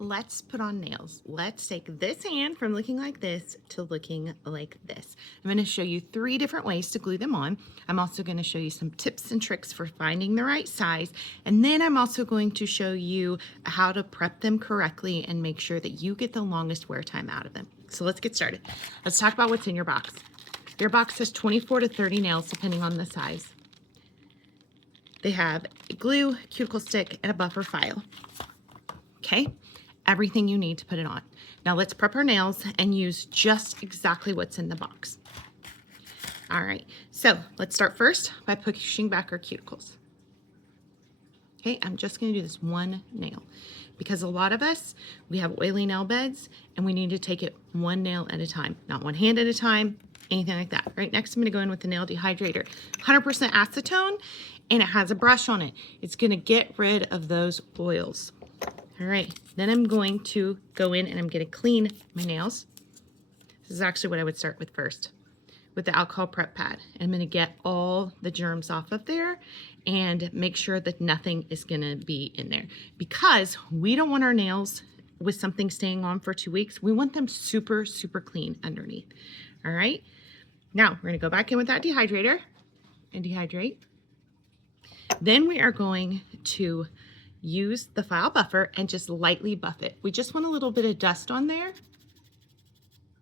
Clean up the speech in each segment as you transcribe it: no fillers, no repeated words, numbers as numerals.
let's put on nails. Let's take this hand from looking like this to looking like this. I'm going to show you 3 different ways to glue them on. I'm also going to show you some tips and tricks for finding the right size. And then I'm also going to show you how to prep them correctly and make sure that you get the longest wear time out of them. So let's get started. Let's talk about what's in your box. Your box has 24 to 30 nails depending on the size. They have a glue, cuticle stick, and a buffer file. Okay, everything you need to put it on. Now let's prep our nails and use just exactly what's in the box. All right, so let's start first by pushing back our cuticles. Okay, I'm just gonna do this one nail because a lot of us, we have oily nail beds and we need to take it one nail at a time, not one hand at a time, anything like that. Right, next I'm gonna go in with the nail dehydrator. 100% acetone, and it has a brush on it. It's gonna get rid of those oils. All right, then I'm going to go in and I'm gonna clean my nails. This is actually what I would start with first, with the alcohol prep pad. I'm gonna get all the germs off of there and make sure that nothing is gonna be in there, because we don't want our nails with something staying on for 2 weeks. We want them super, super clean underneath. All right, now we're gonna go back in with that dehydrator and dehydrate. Then we are going to use the file buffer and just lightly buff it. We just want a little bit of dust on there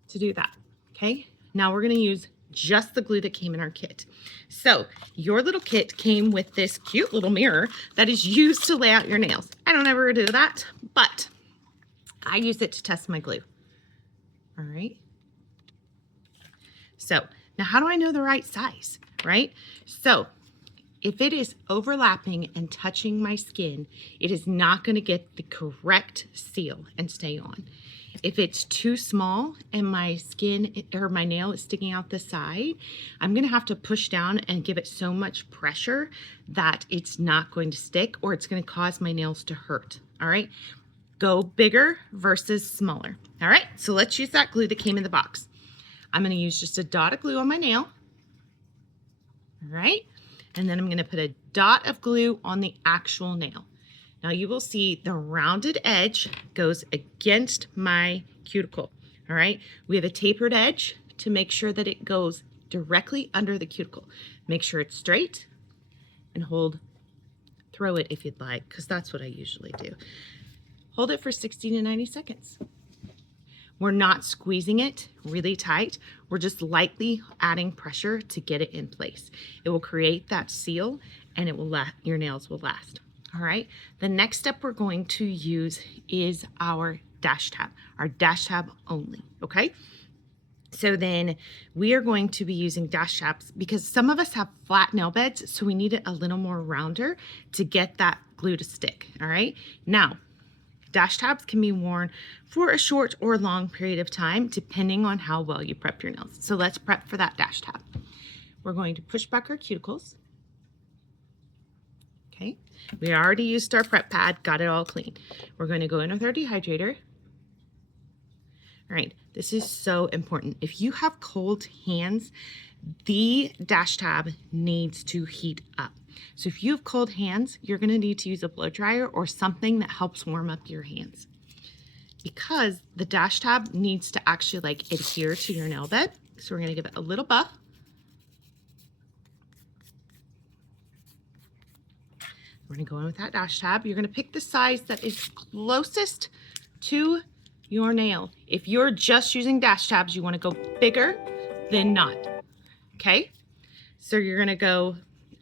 to do that, okay? Now we're gonna use just the glue that came in our kit. So your little kit came with this cute little mirror that is used to lay out your nails. I don't ever do that, but I use it to test my glue. All right. So now how do I know the right size, right? So if it is overlapping and touching my skin, it is not going to get the correct seal and stay on. If it's too small and my skin or my nail is sticking out the side, I'm going to have to push down and give it so much pressure that it's not going to stick, or it's going to cause my nails to hurt. All right. Go bigger versus smaller. All right. So let's use that glue that came in the box. I'm going to use just a dot of glue on my nail. All right. And then I'm going to put a dot of glue on the actual nail. Now you will see the rounded edge goes against my cuticle. All right. We have a tapered edge to make sure that it goes directly under the cuticle. Make sure it's straight and throw it if you'd like, because that's what I usually do. Hold it for 60 to 90 seconds. We're not squeezing it really tight. We're just lightly adding pressure to get it in place. It will create that seal and your nails will last. All right. The next step we're going to use is our dash tab only. Okay. So then we are going to be using dash tabs because some of us have flat nail beds, so we need it a little more rounder to get that glue to stick. All right. Now, dash tabs can be worn for a short or long period of time, depending on how well you prep your nails. So let's prep for that dash tab. We're going to push back our cuticles. Okay, we already used our prep pad, got it all clean. We're going to go in with our dehydrator. All right, this is so important. If you have cold hands, the dash tab needs to heat up. So if you have cold hands, you're going to need to use a blow dryer or something that helps warm up your hands, because the dash tab needs to actually like adhere to your nail bed. So we're going to give it a little buff. We're going to go in with that dash tab. You're going to pick the size that is closest to your nail. If you're just using dash tabs, you want to go bigger than not. Okay. So you're going to go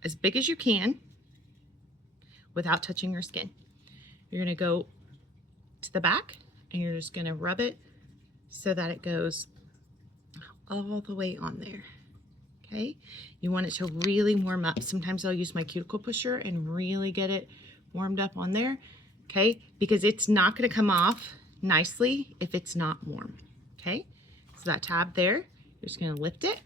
as big as you can without touching your skin. You're going to go to the back and you're just going to rub it so that it goes all the way on there. Okay, you want it to really warm up. Sometimes I'll use my cuticle pusher and really get it warmed up on there. Okay, because it's not going to come off nicely if it's not warm. Okay, so that tab there, you're just going to lift it.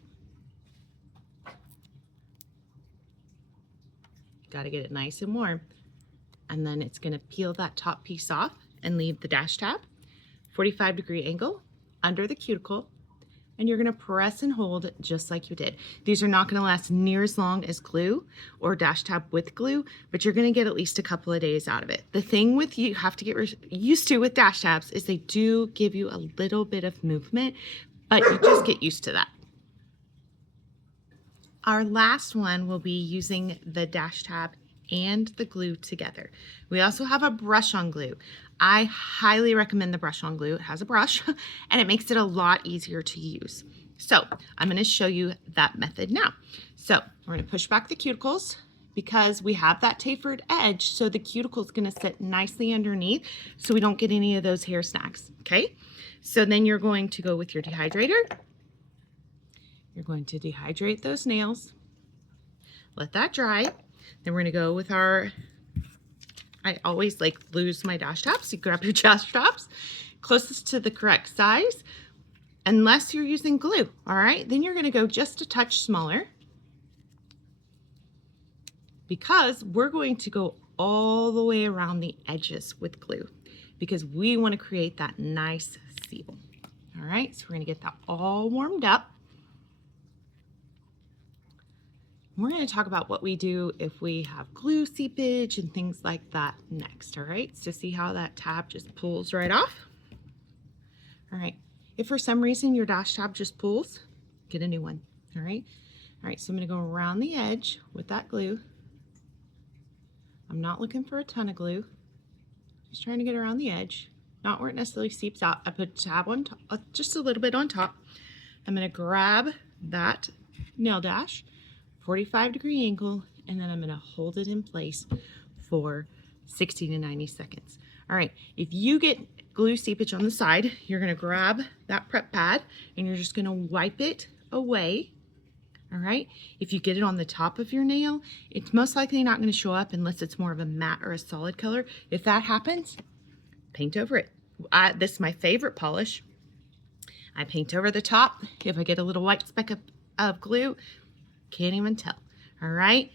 Got to get it nice and warm. And then it's going to peel that top piece off and leave the dash tab, 45-degree angle under the cuticle, and you're gonna press and hold just like you did. These are not gonna last near as long as glue or dash tab with glue, but you're gonna get at least a couple of days out of it. The thing with you have to get used to with dash tabs is they do give you a little bit of movement, but you just get used to that. Our last one will be using the dash tab and the glue together. We also have a brush on glue. I highly recommend the brush on glue. It has a brush and it makes it a lot easier to use. So I'm going to show you that method now. So we're going to push back the cuticles because we have that tapered edge, so the cuticle is going to sit nicely underneath so we don't get any of those hair snags. Okay, so then you're going to go with your dehydrator. You're going to dehydrate those nails, let that dry. Then we're going to go with our, I always like lose my dash tabs. You grab your dash tabs closest to the correct size, unless you're using glue. All right, then you're going to go just a touch smaller because we're going to go all the way around the edges with glue because we want to create that nice seal. All right, so we're going to get that all warmed up. We're going to talk about what we do if we have glue seepage and things like that next. All right, so see how that tab just pulls right off. All right, if for some reason your dash tab just pulls, get a new one. All right, so I'm going to go around the edge with that glue. I'm not looking for a ton of glue, just trying to get around the edge, not where it necessarily seeps out. I put a tab on top, just a little bit on top. I'm going to grab that nail dash, 45-degree angle, and then I'm going to hold it in place for 60 to 90 seconds. All right, if you get glue seepage on the side, you're going to grab that prep pad and you're just going to wipe it away. All right, if you get it on the top of your nail, it's most likely not going to show up unless it's more of a matte or a solid color. If that happens, paint over it. This is my favorite polish. I paint over the top. If I get a little white speck of glue, can't even tell. All right,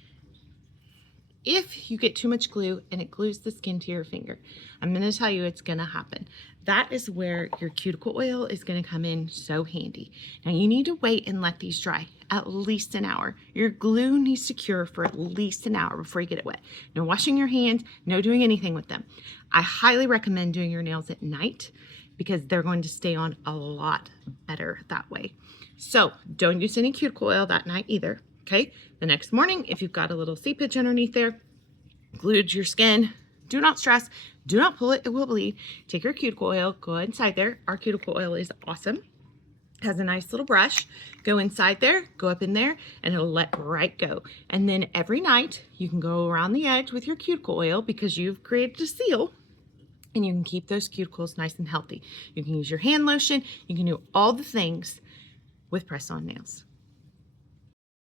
if you get too much glue and it glues the skin to your finger, I'm going to tell you it's going to happen. That is where your cuticle oil is going to come in so handy. Now you need to wait and let these dry at least an hour. Your glue needs to cure for at least an hour before you get it wet. No washing your hands, no doing anything with them. I highly recommend doing your nails at night because they're going to stay on a lot better that way. So don't use any cuticle oil that night either. Okay, the next morning, if you've got a little seepage underneath there, glued your skin, do not stress, do not pull it, it will bleed. Take your cuticle oil, go inside there. Our cuticle oil is awesome. Has a nice little brush. Go inside there, go up in there, and it'll let right go. And then every night, you can go around the edge with your cuticle oil because you've created a seal, and you can keep those cuticles nice and healthy. You can use your hand lotion, you can do all the things with press-on nails.